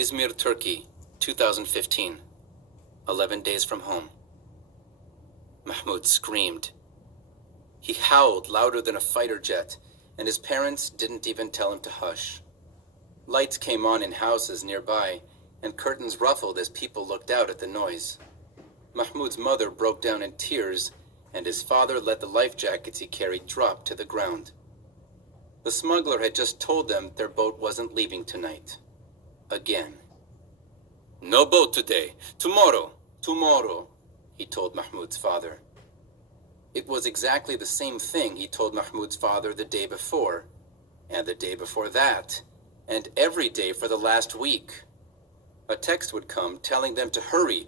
Izmir, Turkey, 2015. 11 days from home. Mahmoud screamed. He howled louder than a fighter jet, and his parents didn't even tell him to hush. Lights came on in houses nearby, and curtains ruffled as people looked out at the noise. Mahmoud's mother broke down in tears, and his father let the life jackets he carried drop to the ground. The smuggler had just told them their boat wasn't leaving tonight. Again. No boat today. Tomorrow, he told Mahmoud's father. It was exactly the same thing he told Mahmoud's father the day before, and the day before that, and every day for the last week. A text would come telling them to hurry,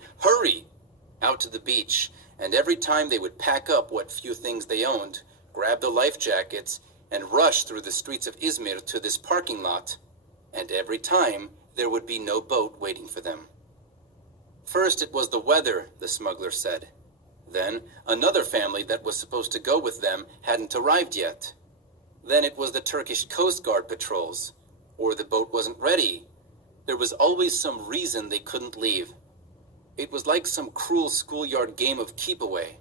out to the beach, and every time they would pack up what few things they owned, grab the life jackets, and rush through the streets of Izmir to this parking lot, and every time there would be no boat waiting for them. First it was the weather, the smuggler said. Then another family that was supposed to go with them hadn't arrived yet. Then it was the Turkish Coast Guard patrols, or the boat wasn't ready. There was always some reason they couldn't leave. It was like some cruel schoolyard game of keep away.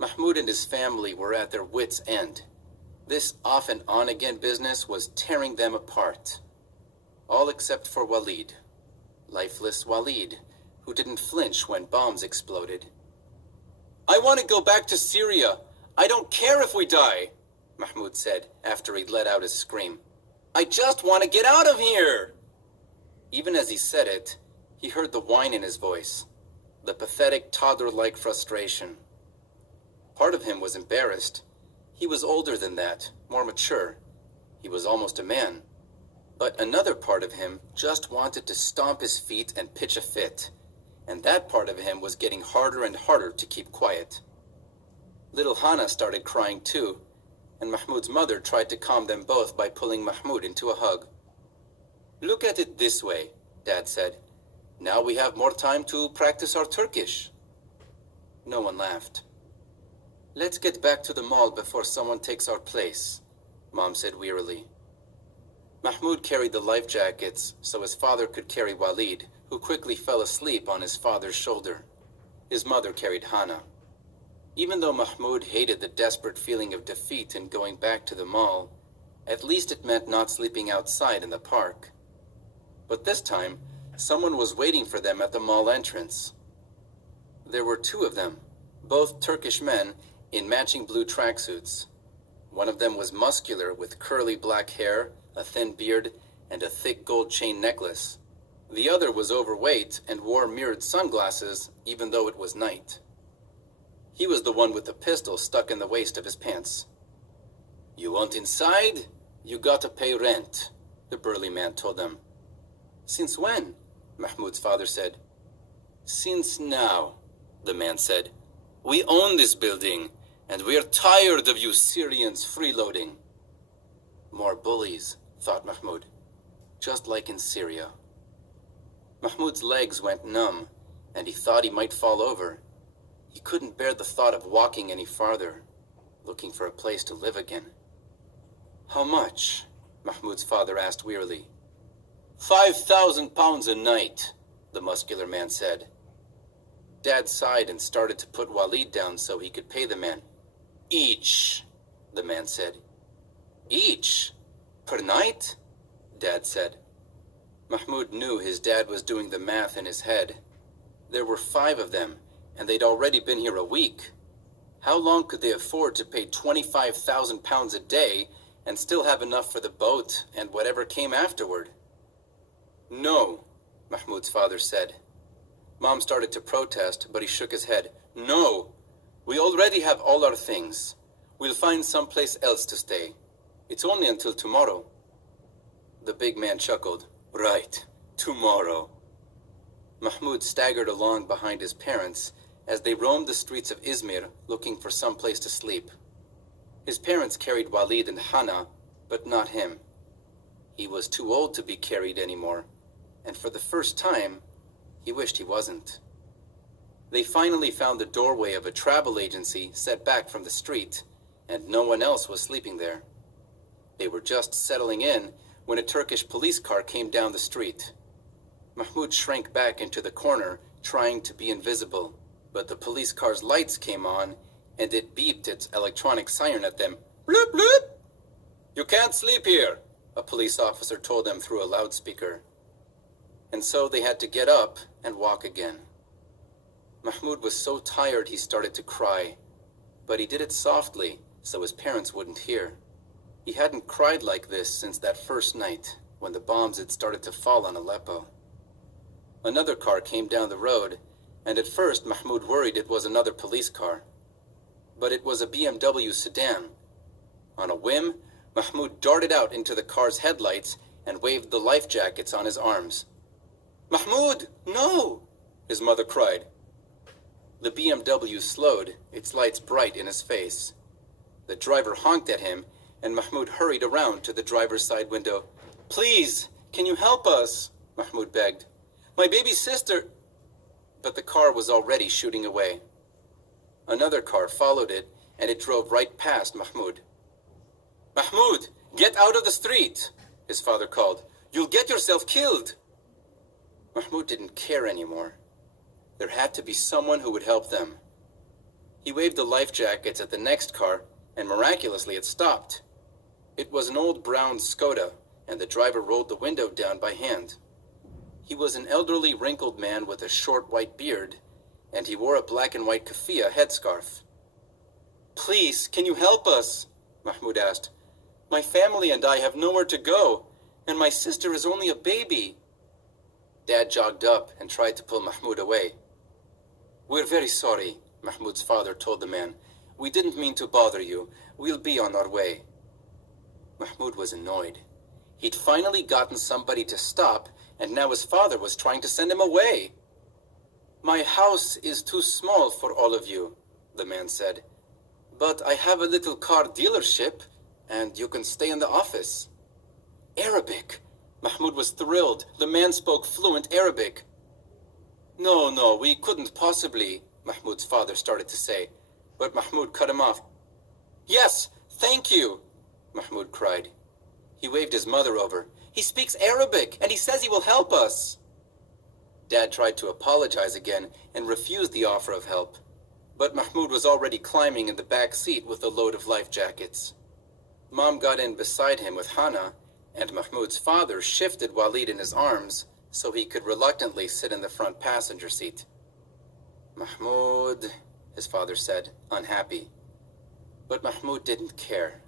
Mahmoud and his family were at their wits' end. This off and on again business was tearing them apart. All except for Walid. Lifeless Walid, who didn't flinch when bombs exploded. I want to go back to Syria. I don't care if we die, Mahmoud said after he let out his scream. I just want to get out of here. Even as he said it, he heard the whine in his voice, the pathetic toddler-like frustration. Part of him was embarrassed. He was older than that, more mature. He was almost a man. But another part of him just wanted to stomp his feet and pitch a fit. And that part of him was getting harder and harder to keep quiet. Little Hana started crying too, and Mahmoud's mother tried to calm them both by pulling Mahmoud into a hug. Look at it this way, Dad said. Now we have more time to practice our Turkish. No one laughed. Let's get back to the mall before someone takes our place, Mom said wearily. Mahmoud carried the life jackets so his father could carry Walid, who quickly fell asleep on his father's shoulder. His mother carried Hana. Even though Mahmoud hated the desperate feeling of defeat in going back to the mall, at least it meant not sleeping outside in the park. But this time, someone was waiting for them at the mall entrance. There were two of them, both Turkish men in matching blue tracksuits. One of them was muscular with curly black hair, a thin beard, and a thick gold chain necklace. The other was overweight and wore mirrored sunglasses even though it was night. He was the one with the pistol stuck in the waist of his pants. You want inside? You gotta pay rent, the burly man told them. Since when? Mahmoud's father said. Since now, the man said. We own this building, and we're tired of you Syrians freeloading. More bullies, thought Mahmoud. Just like in Syria. Mahmoud's legs went numb, and he thought he might fall over. He couldn't bear the thought of walking any farther, looking for a place to live again. How much? Mahmoud's father asked wearily. 5,000 pounds a night, the muscular man said. Dad sighed and started to put Walid down so he could pay the man. Each, the man said. Each? Per night? Dad said. Mahmoud knew his dad was doing the math in his head. There were 5 of them, and they'd already been here a week. How long could they afford to pay 25,000 pounds a day and still have enough for the boat and whatever came afterward? No, Mahmoud's father said. Mom started to protest, but he shook his head. No, we already have all our things. We'll find someplace else to stay. It's only until tomorrow. The big man chuckled. Right, tomorrow. Mahmoud staggered along behind his parents as they roamed the streets of Izmir looking for some place to sleep. His parents carried Walid and Hana, but not him. He was too old to be carried anymore, and for the first time, he wished he wasn't. They finally found the doorway of a travel agency set back from the street, and no one else was sleeping there. They were just settling in when a Turkish police car came down the street. Mahmoud shrank back into the corner, trying to be invisible, but the police car's lights came on, and it beeped its electronic siren at them. Bloop, bloop! You can't sleep here, a police officer told them through a loudspeaker. And so they had to get up and walk again. Mahmoud was so tired he started to cry, but he did it softly so his parents wouldn't hear. He hadn't cried like this since that first night when the bombs had started to fall on Aleppo. Another car came down the road, and at first Mahmoud worried it was another police car. But it was a BMW sedan. On a whim, Mahmoud darted out into the car's headlights and waved the life jackets on his arms. "Mahmoud, no!" his mother cried. The BMW slowed, its lights bright in his face. The driver honked at him, and Mahmoud hurried around to the driver's side window. "Please, can you help us?" Mahmoud begged. "My baby sister—" But the car was already shooting away. Another car followed it, and it drove right past Mahmoud. "Mahmoud, get out of the street," his father called. "You'll get yourself killed." Mahmoud didn't care anymore. There had to be someone who would help them. He waved the life jackets at the next car, and miraculously it stopped. It was an old brown Skoda, and the driver rolled the window down by hand. He was an elderly, wrinkled man with a short white beard, and he wore a black and white keffiyeh headscarf. "Please, can you help us?" Mahmoud asked. "My family and I have nowhere to go, and my sister is only a baby." Dad jogged up and tried to pull Mahmoud away. "We're very sorry," Mahmoud's father told the man. "We didn't mean to bother you. We'll be on our way." Mahmoud was annoyed. He'd finally gotten somebody to stop, and now his father was trying to send him away. "My house is too small for all of you," the man said. "But I have a little car dealership, and you can stay in the office." Arabic! Mahmoud was thrilled. The man spoke fluent Arabic. No, we couldn't possibly," Mahmoud's father started to say, but Mahmoud cut him off. "Yes, thank you," Mahmoud cried. He waved his mother over. "He speaks Arabic, and he says he will help us." Dad tried to apologize again and refused the offer of help, but Mahmoud was already climbing in the back seat with a load of life jackets. Mom got in beside him with Hana, and Mahmoud's father shifted Walid in his arms so he could reluctantly sit in the front passenger seat. "Mahmoud," his father said, unhappy. But Mahmoud didn't care.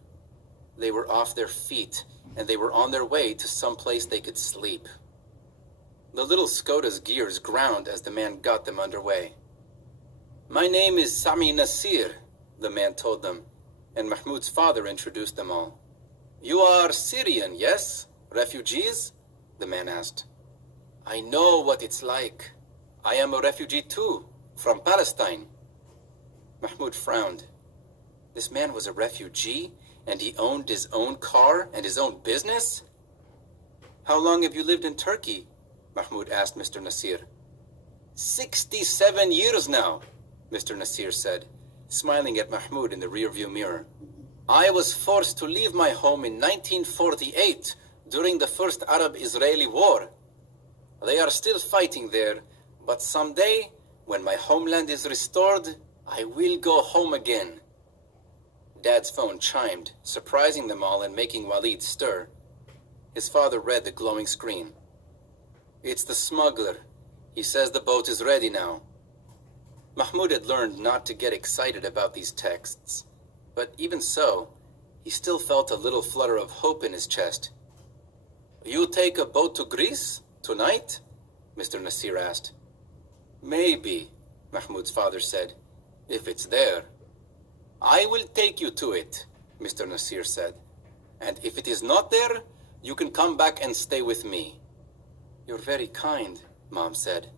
They were off their feet, and they were on their way to some place they could sleep. The little Skoda's gears ground as the man got them underway. "My name is Sami Nasir," the man told them, and Mahmoud's father introduced them all. "You are Syrian, yes? Refugees?" the man asked. "I know what it's like. I am a refugee too, from Palestine." Mahmoud frowned. This man was a refugee, and he owned his own car and his own business? "How long have you lived in Turkey?" Mahmoud asked Mr. Nasir. 67 years now," Mr. Nasir said, smiling at Mahmoud in the rearview mirror. "I was forced to leave my home in 1948 during the first Arab-Israeli war. They are still fighting there, but someday, when my homeland is restored, I will go home again." Dad's phone chimed, surprising them all and making Walid stir. His father read the glowing screen. "It's the smuggler. He says the boat is ready now." Mahmoud had learned not to get excited about these texts, but even so, he still felt a little flutter of hope in his chest. "You take a boat to Greece tonight?" Mr. Nasir asked. "Maybe," Mahmoud's father said, "if it's there." "I will take you to it," Mr. Nasir said. "And if it is not there, you can come back and stay with me." "You're very kind," Mom said.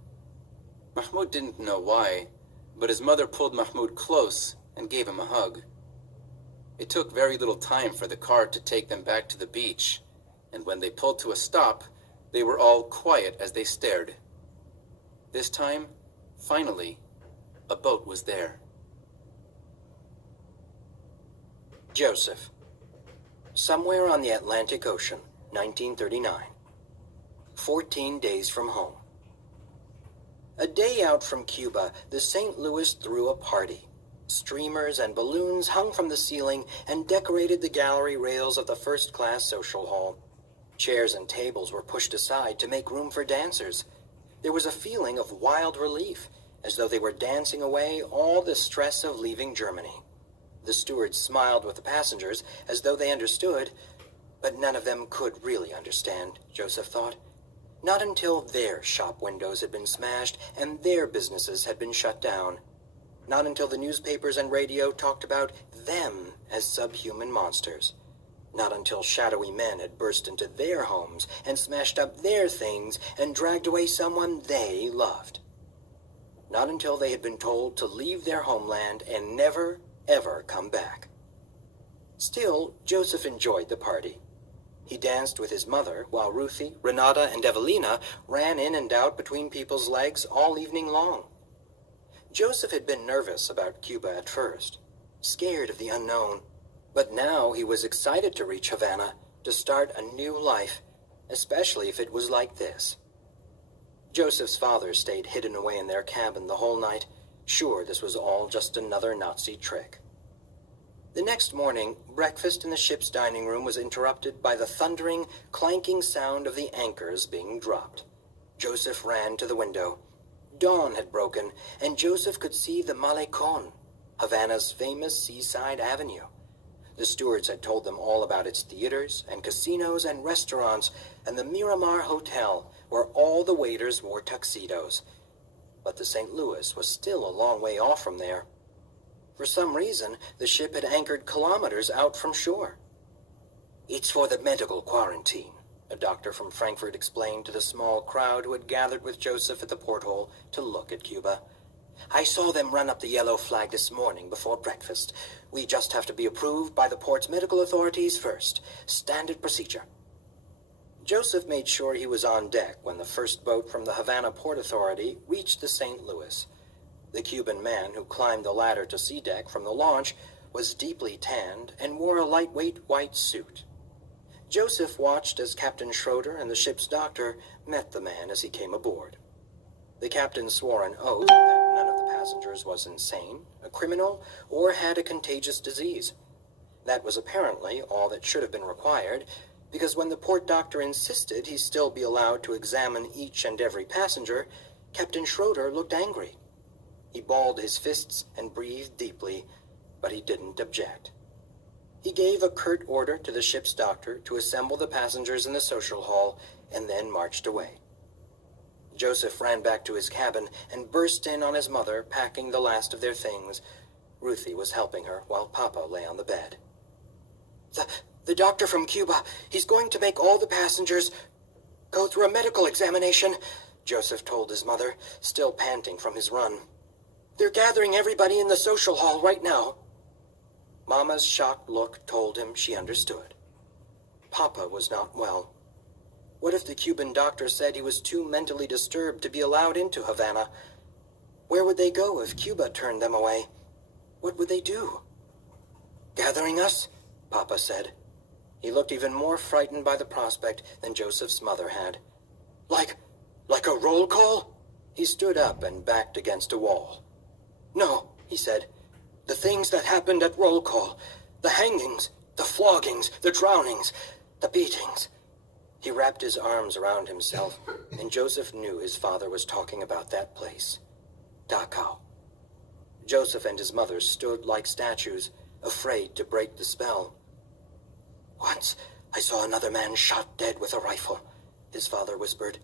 Mahmoud didn't know why, but his mother pulled Mahmoud close and gave him a hug. It took very little time for the car to take them back to the beach, and when they pulled to a stop, they were all quiet as they stared. This time, finally, a boat was there. Joseph. Somewhere on the Atlantic Ocean, 1939. 14 days from home. A day out from Cuba, the St. Louis threw a party. Streamers and balloons hung from the ceiling and decorated the gallery rails of the first-class social hall. Chairs and tables were pushed aside to make room for dancers. There was a feeling of wild relief, as though they were dancing away all the stress of leaving Germany. The stewards smiled with the passengers as though they understood, but none of them could really understand, Joseph thought. Not until their shop windows had been smashed and their businesses had been shut down. Not until the newspapers and radio talked about them as subhuman monsters. Not until shadowy men had burst into their homes and smashed up their things and dragged away someone they loved. Not until they had been told to leave their homeland and never, ever come back. Still, Joseph enjoyed the party. He danced with his mother while Ruthie, Renata, and Evelina ran in and out between people's legs all evening long. Joseph had been nervous about Cuba at first, scared of the unknown, but now he was excited to reach Havana, to start a new life, especially if it was like this. Joseph's father stayed hidden away in their cabin the whole night, sure this was all just another Nazi trick. The next morning, breakfast in the ship's dining room was interrupted by the thundering, clanking sound of the anchors being dropped. Joseph ran to the window. Dawn had broken, and Joseph could see the Malecon, Havana's famous seaside avenue. The stewards had told them all about its theaters and casinos and restaurants and the Miramar Hotel, where all the waiters wore tuxedos. But the St. Louis was still a long way off from there. For some reason, the ship had anchored kilometers out from shore. "It's for the medical quarantine," a doctor from Frankfurt explained to the small crowd who had gathered with Joseph at the porthole to look at Cuba. "I saw them run up the yellow flag this morning before breakfast. We just have to be approved by the port's medical authorities first. Standard procedure." Joseph made sure he was on deck when the first boat from the Havana Port Authority reached the St. Louis. The Cuban man who climbed the ladder to sea deck from the launch was deeply tanned and wore a lightweight white suit. Joseph watched as Captain Schroeder and the ship's doctor met the man as he came aboard. The captain swore an oath that none of the passengers was insane, a criminal, or had a contagious disease. That was apparently all that should have been required, because when the port doctor insisted he still be allowed to examine each and every passenger, Captain Schroeder looked angry. He balled his fists and breathed deeply, but he didn't object. He gave a curt order to the ship's doctor to assemble the passengers in the social hall and then marched away. Joseph ran back to his cabin and burst in on his mother, packing the last of their things. Ruthie was helping her while Papa lay on the bed. The doctor from Cuba, he's going to make all the passengers go through a medical examination," Joseph told his mother, still panting from his run. "They're gathering everybody in the social hall right now." Mama's shocked look told him she understood. Papa was not well. What if the Cuban doctor said he was too mentally disturbed to be allowed into Havana? Where would they go if Cuba turned them away? What would they do? "Gathering us?" Papa said. He looked even more frightened by the prospect than Joseph's mother had. Like a roll call?" He stood up and backed against a wall. "No," he said. "The things that happened at roll call. The hangings, the floggings, the drownings, the beatings." He wrapped his arms around himself, and Joseph knew his father was talking about that place. Dachau. Joseph and his mother stood like statues, afraid to break the spell. "Once I saw another man shot dead with a rifle," his father whispered.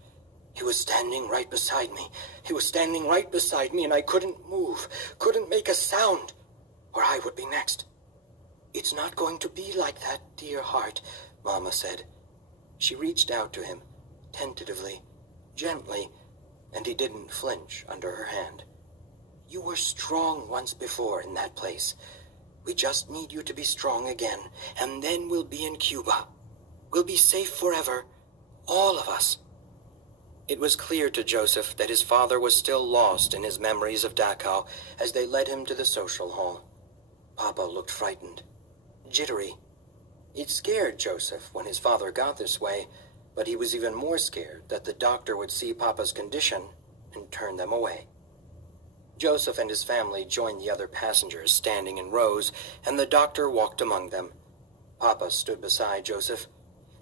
"He was standing right beside me. He was standing right beside me, and I couldn't move, couldn't make a sound, or I would be next." "It's not going to be like that, dear heart," Mama said. She reached out to him, tentatively, gently, and he didn't flinch under her hand. "You were strong once before in that place. We just need you to be strong again, and then we'll be in Cuba. We'll be safe forever, all of us." It was clear to Joseph that his father was still lost in his memories of Dachau as they led him to the social hall. Papa looked frightened, jittery. It scared Joseph when his father got this way, but he was even more scared that the doctor would see Papa's condition and turned them away. Joseph and his family joined the other passengers standing in rows, and the doctor walked among them. Papa stood beside Joseph,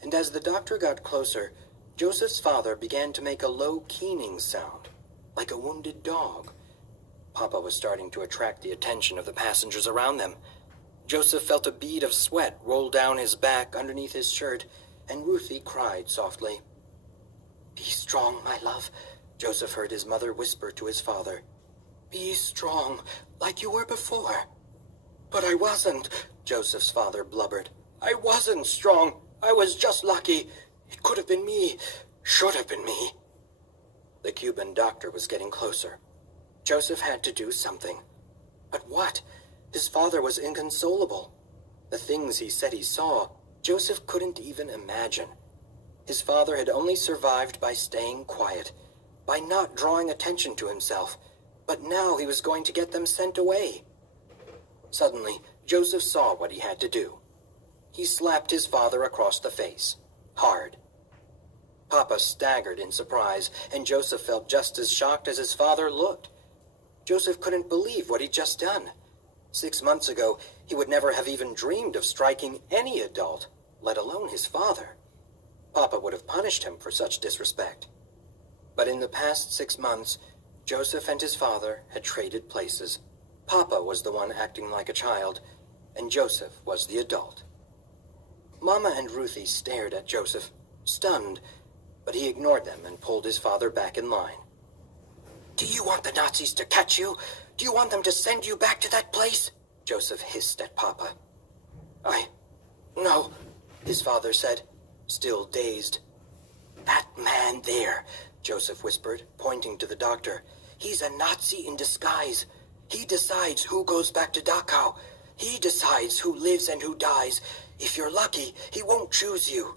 and as the doctor got closer, Joseph's father began to make a low keening sound, like a wounded dog. Papa was starting to attract the attention of the passengers around them. Joseph felt a bead of sweat roll down his back underneath his shirt, and Ruthie cried softly. "Be strong, my love," Joseph heard his mother whisper to his father. "Be strong, like you were before." "But I wasn't," Joseph's father blubbered. "I wasn't strong. I was just lucky. It could have been me. Should have been me." The Cuban doctor was getting closer. Joseph had to do something. But what? His father was inconsolable. The things he said he saw, Joseph couldn't even imagine. His father had only survived by staying quiet, by not drawing attention to himself. But now he was going to get them sent away. Suddenly, Joseph saw what he had to do. He slapped his father across the face, hard. Papa staggered in surprise, and Joseph felt just as shocked as his father looked. Joseph couldn't believe what he'd just done. 6 months ago, he would never have even dreamed of striking any adult, let alone his father. Papa would have punished him for such disrespect. But in the past 6 months, Joseph and his father had traded places. Papa was the one acting like a child, and Joseph was the adult. Mama and Ruthie stared at Joseph, stunned, but he ignored them and pulled his father back in line. "Do you want the Nazis to catch you? Do you want them to send you back to that place?" Joseph hissed at Papa. No," his father said, still dazed. "That man there," Joseph whispered, pointing to the doctor. "He's a Nazi in disguise. He decides who goes back to Dachau. He decides who lives and who dies. If you're lucky, he won't choose you.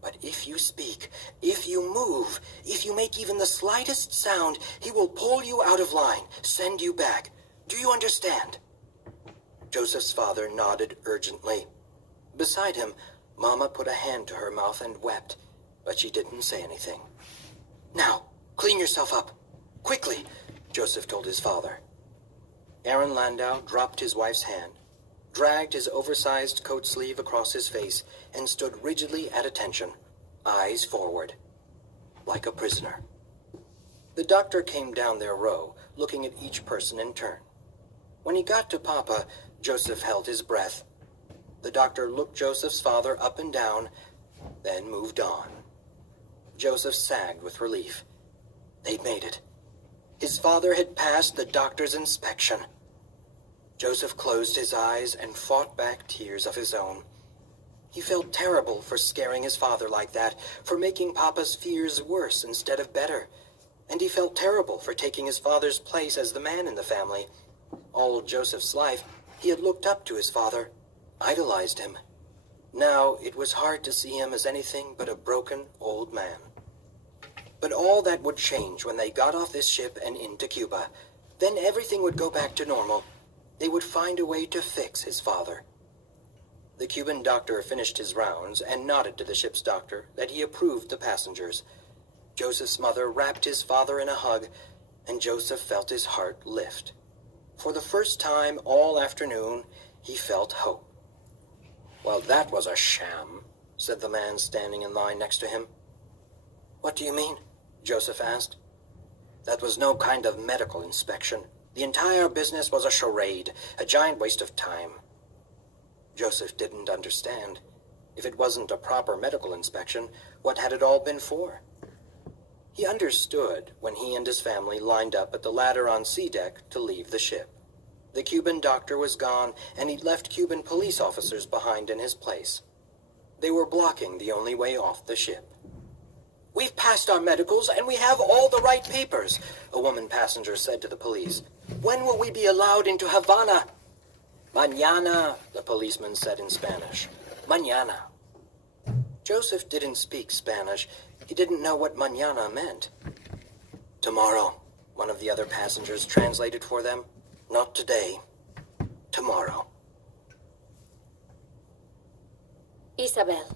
But if you speak, if you move, if you make even the slightest sound, he will pull you out of line, send you back. Do you understand?" Joseph's father nodded urgently. Beside him, Mama put a hand to her mouth and wept, but she didn't say anything. "Now, clean yourself up. Quickly," Joseph told his father. Aaron Landau dropped his wife's hand, dragged his oversized coat sleeve across his face, and stood rigidly at attention, eyes forward, like a prisoner. The doctor came down their row, looking at each person in turn. When he got to Papa, Joseph held his breath. The doctor looked Joseph's father up and down, then moved on. Joseph sagged with relief. They'd made it. His father had passed the doctor's inspection. Joseph closed his eyes and fought back tears of his own. He felt terrible for scaring his father like that, for making Papa's fears worse instead of better. And he felt terrible for taking his father's place as the man in the family. All Joseph's life, he had looked up to his father, idolized him. Now it was hard to see him as anything but a broken old man. But all that would change when they got off this ship and into Cuba. Then everything would go back to normal. They would find a way to fix his father. The Cuban doctor finished his rounds and nodded to the ship's doctor that he approved the passengers. Joseph's mother wrapped his father in a hug, and Joseph felt his heart lift. For the first time all afternoon, he felt hope. "Well, that was a sham," said the man standing in line next to him. "What do you mean?" Joseph asked. "That was no kind of medical inspection. The entire business was a charade, a giant waste of time." Joseph didn't understand. If it wasn't a proper medical inspection, what had it all been for? He understood when he and his family lined up at the ladder on sea deck to leave the ship. The Cuban doctor was gone, and he'd left Cuban police officers behind in his place. They were blocking the only way off the ship. "We've passed our medicals, and we have all the right papers," a woman passenger said to the police. "When will we be allowed into Havana?" "Mañana," the policeman said in Spanish. "Mañana." Joseph didn't speak Spanish. He didn't know what mañana meant. "Tomorrow," one of the other passengers translated for them. "Not today. Tomorrow." Isabel.